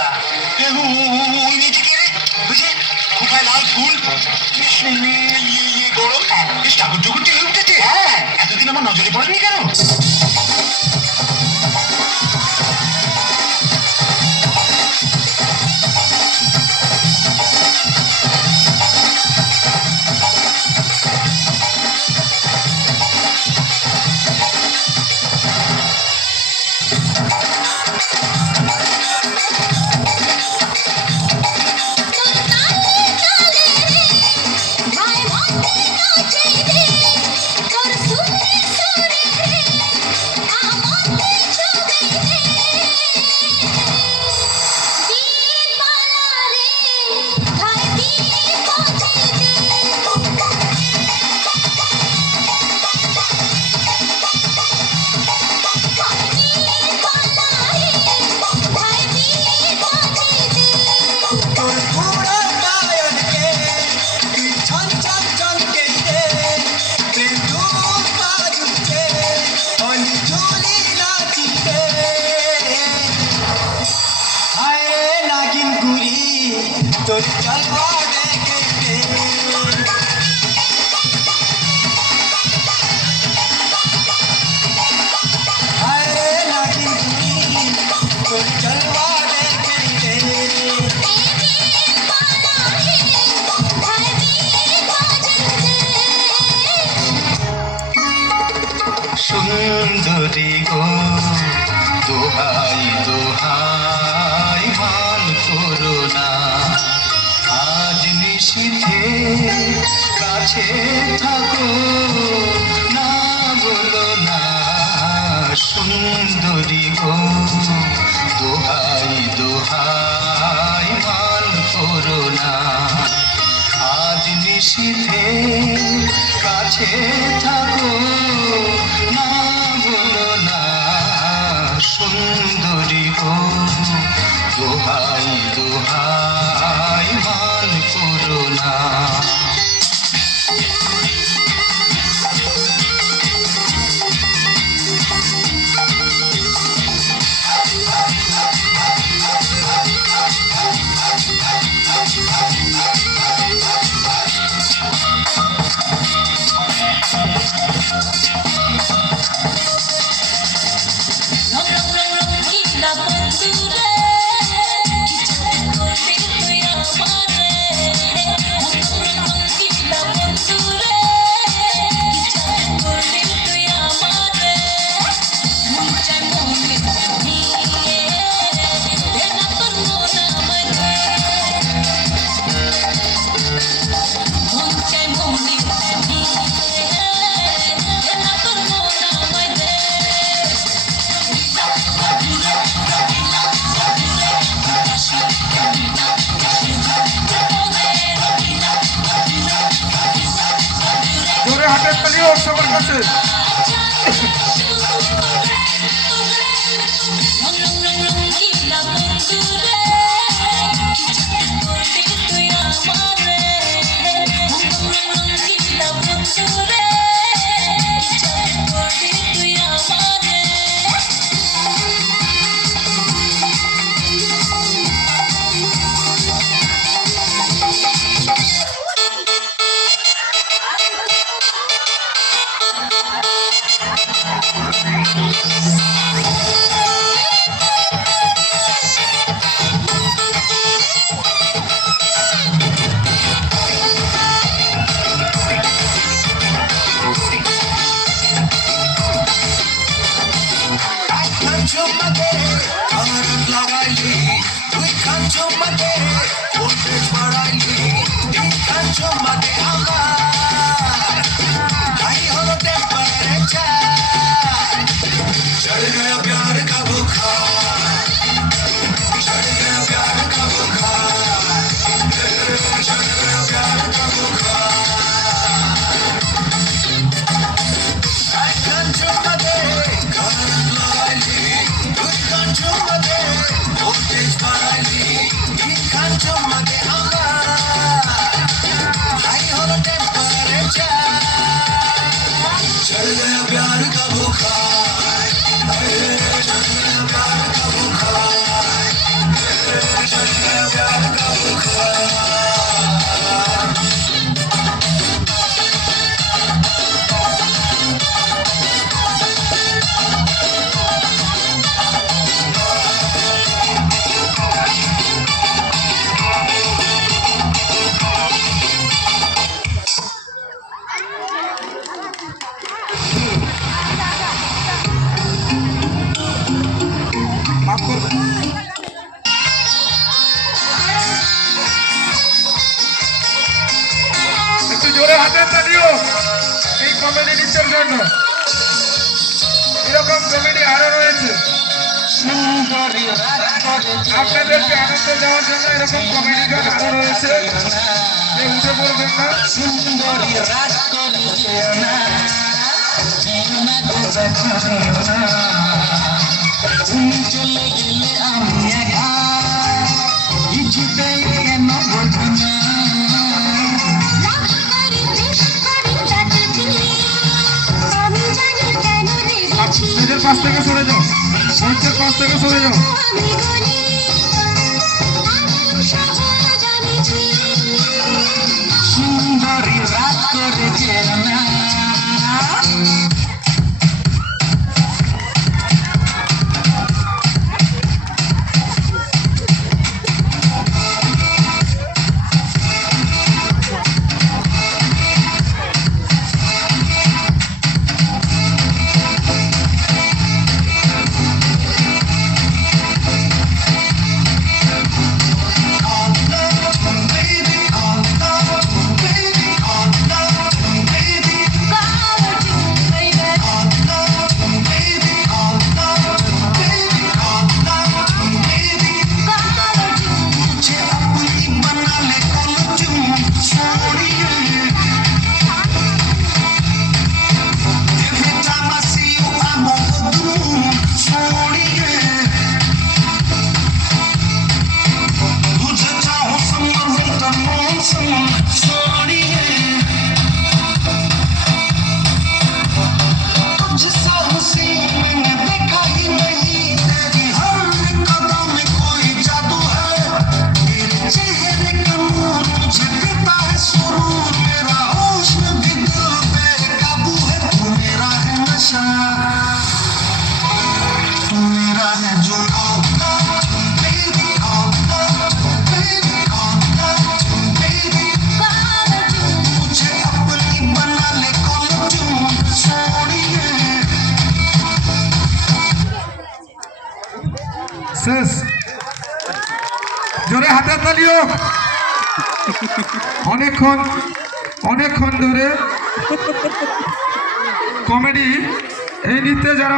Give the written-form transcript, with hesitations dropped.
দাদা। ওই মেয়েটিকে রে বুঝে কোথায় লাল ফুল বড় বেশ ঠাকুর ঠাকুর হয়ে উঠেছে। হ্যাঁ, এতদিন আমার নজরে পড়েনি কেন? তোর জলবা দেখে আরে নাগিন তোর জলবা দেখে সুন্দরী গো দোহাই দোহাই মান করো না, আজ নিশীথে কাছে থাকো না বলো না। সুন্দরী গো দোহাই দোহাই মান করো না, আজ নিশীথে কাছে থাকো না বলো না। সুন্দরী গো দোহাই দোহাই মান করো না। হাতের তালি ওর সবার কাছে। Come on, এই কমেডি নৃত্যের জন্য। এরকম কমেডি আরো রয়েছে, সুন্দরী রাত করে আপনাদেরকে আনন্দ দেওয়ার জন্য এরকম কমেডি গান আরো রয়েছে। যে উঠে পড়বেন না। সুন্দরী রাত করে যেও না, যেও না গো দেখো যেও না, তুমি চলে গেলে আমি একা, কিছুতেই কেন বোঝো না। স্টেজের পাশ থেকে সরে যাও, মঞ্চের পাশ থেকে সরে যাও। সুন্দরী রাত করে যেও না। শেষ। জোরে হাতের তালিও। অনেকক্ষণ ধরে কমেডি এই নৃত্যে যারা